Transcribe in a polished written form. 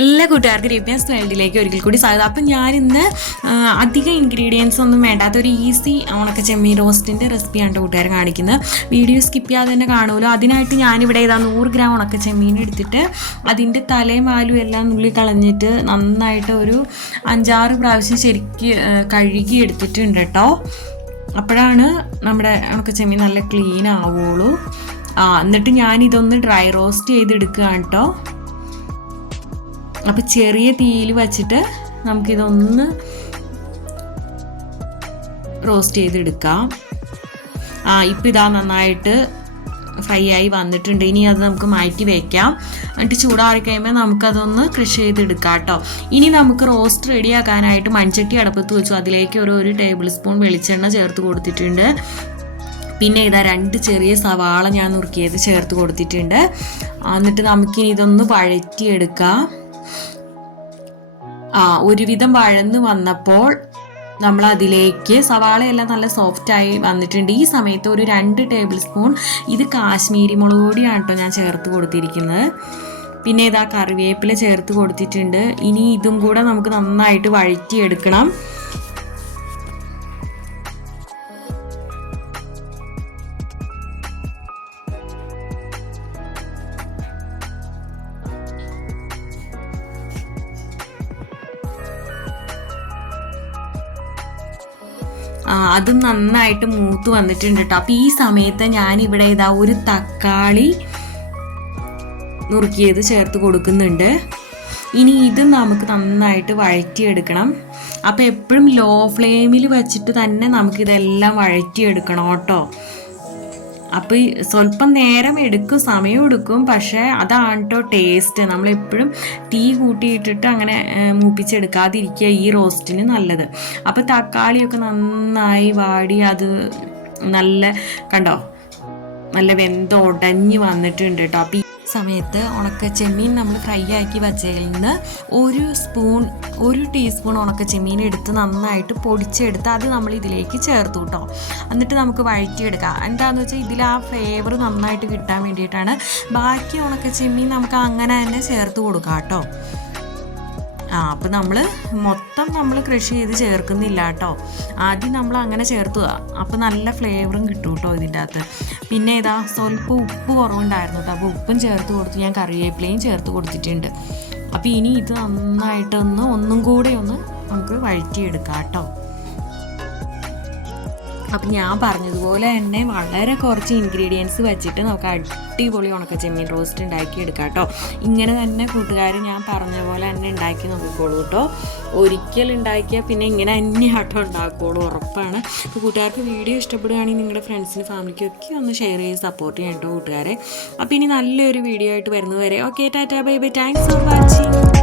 എല്ലാ കൂട്ടുകാർക്കും രമ്യാസ് വേൾഡിലേക്ക് ഒരിക്കൽ കൂടി സ്വാഗതം. അപ്പം ഞാനിന്ന് അധികം ഇൻഗ്രീഡിയൻസ് ഒന്നും വേണ്ടാത്ത ഒരു ഈസി ഉണക്ക ചെമ്മീൻ റോസ്റ്റിൻ്റെ റെസിപ്പിയാണ് കൂട്ടുകാരെ കാണിക്കുന്നത്. വീഡിയോ സ്കിപ്പ് ചെയ്യാതെ തന്നെ കാണുമല്ലോ. അതിനായിട്ട് ഞാനിവിടെ 100 ഗ്രാം ഉണക്ക ചെമ്മീൻ എടുത്തിട്ട് അതിൻ്റെ തലയും വാലും എല്ലാം നുള്ളി കളഞ്ഞിട്ട് നന്നായിട്ട് ഒരു 5-6 പ്രാവശ്യം ശരിക്ക് കഴുകി എടുത്തിട്ടുണ്ട് കേട്ടോ. അപ്പോഴാണ് നമ്മുടെ ഉണക്ക ചെമ്മീൻ നല്ല ക്ലീൻ ആവുള്ളൂ. എന്നിട്ട് ഞാനിതൊന്ന് ഡ്രൈ റോസ്റ്റ് ചെയ്തെടുക്കുകയാണ് കേട്ടോ. അപ്പോൾ ചെറിയ തീയിൽ വച്ചിട്ട് നമുക്കിതൊന്ന് റോസ്റ്റ് ചെയ്തെടുക്കാം. ഇപ്പം ഇതാ നന്നായിട്ട് ഫ്രൈ ആയി വന്നിട്ടുണ്ട്. ഇനി അത് നമുക്ക് മാറ്റി വയ്ക്കാം. എന്നിട്ട് ചൂടാറി കഴിയുമ്പോൾ നമുക്കതൊന്ന് ക്രഷ് ചെയ്തെടുക്കാം കേട്ടോ. ഇനി നമുക്ക് റോസ്റ്റ് റെഡിയാക്കാനായിട്ട് മൺചട്ടി അടപ്പത്ത് വെച്ചു. അതിലേക്ക് ഒരു ടേബിൾ സ്പൂൺ വെളിച്ചെണ്ണ ചേർത്ത് കൊടുത്തിട്ടുണ്ട്. പിന്നെ ഇതാ 2 ചെറിയ സവാള ഞാൻ നുറുക്കിയത് ചേർത്ത് കൊടുത്തിട്ടുണ്ട്. എന്നിട്ട് നമുക്കിനി ഇതൊന്ന് വഴറ്റിയെടുക്കാം. ഒരുവിധം വഴന്ന് വന്നപ്പോൾ നമ്മൾ അതിലേക്ക് സവാളയെല്ലാം നല്ല സോഫ്റ്റായി വന്നിട്ടുണ്ട്. ഈ സമയത്ത് ഒരു 2 ടേബിൾ സ്പൂൺ ഇത് കാശ്മീരി മുളക് പൊടിയാണ് കേട്ടോ ഞാൻ ചേർത്ത് കൊടുത്തിരിക്കുന്നത്. പിന്നെ ഇതാ കറിവേപ്പില ചേർത്ത് കൊടുത്തിട്ടുണ്ട്. ഇനി ഇതും കൂടെ നമുക്ക് നന്നായിട്ട് വഴറ്റിയെടുക്കണം. അതും നന്നായിട്ട് മൂത്ത് വന്നിട്ടുണ്ട് കേട്ടോ. അപ്പോൾ ഈ സമയത്ത് ഞാനിവിടെ ഒരു തക്കാളി നുറുക്കിയത് ചേർത്ത് കൊടുക്കുന്നുണ്ട്. ഇനി ഇത് നമുക്ക് നന്നായിട്ട് വഴറ്റിയെടുക്കണം. അപ്പോൾ എപ്പോഴും ലോ ഫ്ലെയിമിൽ വെച്ചിട്ട് തന്നെ നമുക്കിതെല്ലാം വഴറ്റിയെടുക്കണം കേട്ടോ. അപ്പോൾ സ്വല്പം നേരം എടുക്കും, സമയം എടുക്കും, പക്ഷേ അതാണ് കേട്ടോ ടേസ്റ്റ്. നമ്മളെപ്പോഴും തീ കൂട്ടിയിട്ടിട്ട് അങ്ങനെ മൂപ്പിച്ചെടുക്കാതിരിക്കുക ഈ റോസ്റ്റിന് നല്ലത്. അപ്പോൾ തക്കാളിയൊക്കെ നന്നായി വാടി അത് നല്ല കണ്ടോ നല്ല വെന്തുടഞ്ഞ് വന്നിട്ടുണ്ട് കേട്ടോ. അപ്പോൾ ഈ സമയത്ത് ഉണക്ക ചെമ്മീൻ നമ്മൾ ഫ്രൈ ആക്കി വച്ചതിൽ നിന്ന് 1 ടീസ്പൂൺ ഉണക്ക ചെമ്മീൻ എടുത്ത് നന്നായിട്ട് പൊടിച്ചെടുത്ത് അത് നമ്മൾ ഇതിലേക്ക് ചേർത്തു കേട്ടോ. എന്നിട്ട് നമുക്ക് വഴറ്റിയെടുക്കാം. എന്താണെന്ന് വെച്ചാൽ ഇതിൽ ആ ഫ്ലേവർ നന്നായിട്ട് കിട്ടാൻ വേണ്ടിയിട്ടാണ്. ബാക്കി ഉണക്ക ചെമ്മീൻ നമുക്ക് അങ്ങനെ തന്നെ ചേർത്ത് കൊടുക്കാം കേട്ടോ. അപ്പം നമ്മൾ കൃഷി ചെയ്ത് ചേർക്കുന്നില്ല കേട്ടോ. ആദ്യം നമ്മൾ അങ്ങനെ ചേർത്തുക. അപ്പോൾ നല്ല ഫ്ലേവറും കിട്ടും കേട്ടോ ഇതിൻ്റെ അകത്ത്. പിന്നെ ഇതാ സ്വല്പം ഉപ്പ് കുറവുണ്ടായിരുന്നു കേട്ടോ. അപ്പോൾ ഉപ്പും ചേർത്ത് കൊടുത്ത് ഞാൻ കറിവേപ്പിലയും ചേർത്ത് കൊടുത്തിട്ടുണ്ട്. അപ്പോൾ ഇനി ഇത് നന്നായിട്ടൊന്ന് ഒന്നും കൂടെ ഒന്ന് നമുക്ക് വഴറ്റിയെടുക്കാം കേട്ടോ. അപ്പം ഞാൻ പറഞ്ഞതുപോലെ തന്നെ വളരെ കുറച്ച് ഇൻഗ്രീഡിയൻസ് വെച്ചിട്ട് നമുക്ക് അടിപൊളി ഉണക്ക ചെമ്മീൻ റോസ്റ്റ് ഉണ്ടാക്കിയെടുക്കാം കേട്ടോ. ഇങ്ങനെ തന്നെ കൂട്ടുകാർ ഞാൻ പറഞ്ഞ പോലെ തന്നെ ഉണ്ടാക്കി നോക്കിക്കോളൂ കേട്ടോ. ഒരിക്കൽ ഉണ്ടാക്കിയാൽ പിന്നെ ഇങ്ങനെ തന്നെ ആട്ടോ ഉണ്ടാക്കുകയുള്ളൂ, ഉറപ്പാണ്. അപ്പോൾ കൂട്ടുകാർക്ക് വീഡിയോ ഇഷ്ടപ്പെടുകയാണെങ്കിൽ നിങ്ങളുടെ ഫ്രണ്ട്സിന് ഫാമിലിക്കൊക്കെ ഒന്ന് ഷെയർ ചെയ്ത് സപ്പോർട്ട് ചെയ്യണം കേട്ടോ കൂട്ടുകാരെ. അപ്പോൾ ഇനി നല്ലൊരു വീഡിയോ ആയിട്ട് വരുന്നത് വരെ okay, tata bye bye, thanks for watching.